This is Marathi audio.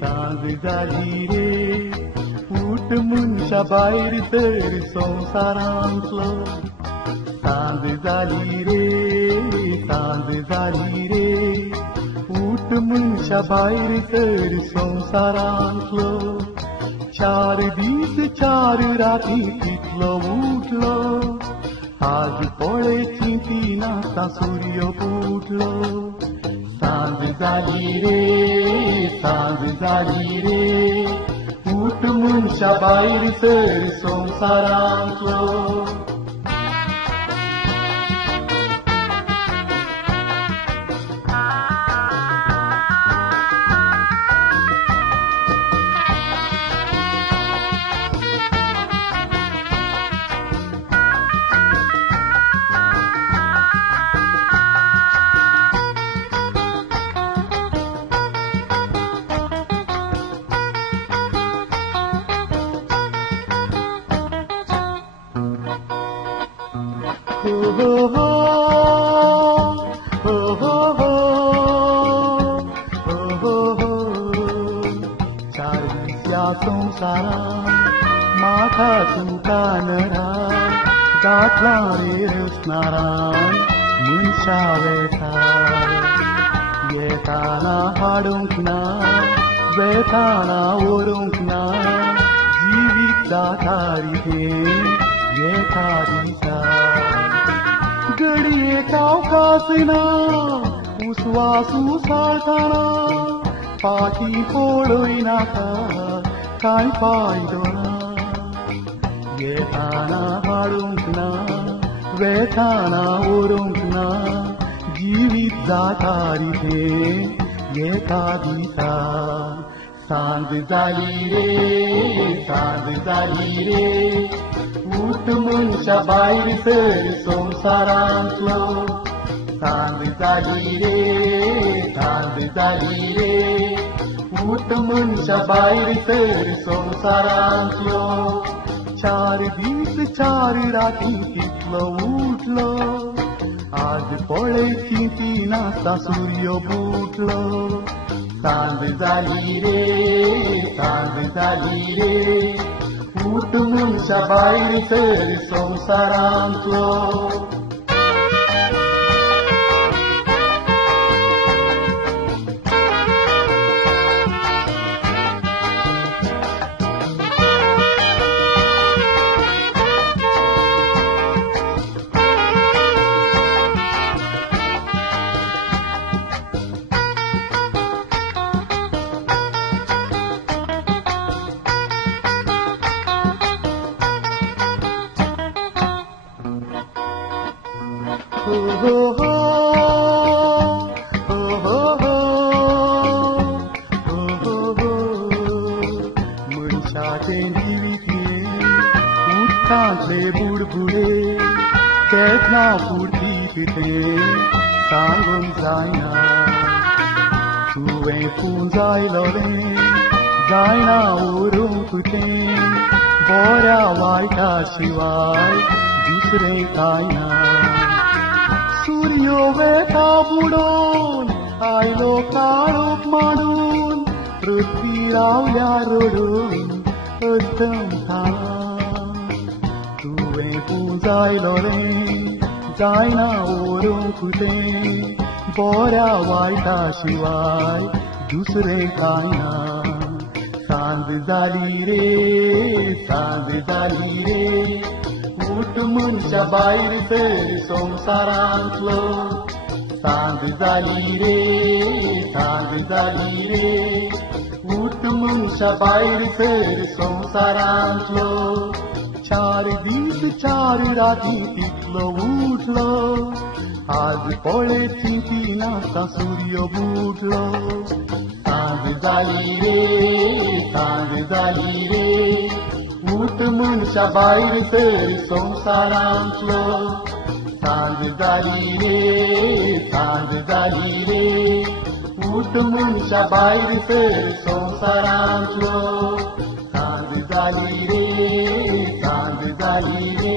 Sanzzalire उठ मुनशा बाहेर तर संसारांतलो Sanzzalire उठ मुनशा बाहेर तर संसारांतलो चार दीस चार राती तितलो उठलो आज पळे चिंती नाता सूर्य फुटलो Sanzzalire उठ मुनशा बाहेर तर संसारांतलो माथा तुका नरा गाठला रे रसनारान मुनशा वेता येताना हाडूंक ना वेताना ओरूंक ना जीवित दातारी येता दिसा घडये कावकासना उस्वासू साळताना पाठी पळय नाका काय फायदो ना येताना हाडूंक ना वेताना ओरूंक ना जीवित जातारी ते येता दिसा Sanzzalire उठ मुनशा बाहेर तर संसारांतलो Sanzzalire उठ मुनशा बाहेर तर संसारांतलो चार दीस चार राती तितलो उठलो आज पळे चिंती नाता सूर्य फुटलो Sanzzalire उठ मुनशा बाहेर तर संसारांतलो मनशाचे जिवितले उठ्ठांतले बुडबुडे केन्ना फुटीत ते सांगूंक जायना तुवें पुंजायलोलें जायना उरूंक तें बऱ्या वायटा शिवाय दुसरें कांय ना सूर्य वेता बुडोवन आयलो काळोख मांडून पृथ्वी रावल्या रडून अर्थम थाना तुवें पुंजायलोलें जायना ओरूंक तें बोऱ्या वाईटाशिवाय दुसरे काय ना. सांज झाली रे, सांज झाली रे, उठ मनच्या बाहेर तर संसारांतलो. सांज झाली रे, सांज झाली रे, उठ मनच्या बाहेर तर संसारांतलो. 4 दीस 4 राती तितलो उठलो, आज पळेची ती नाता सूर्य बुडलो. सांज झाली रे, सांज झाली रे, उठ मनच्या बाहेर तर संसारांतलो. सांज झाली रे, सांज झाली रे, उठ मनच्या बाहेर तर संसारांतलो. सांज झाली रे, सांज झाली रे.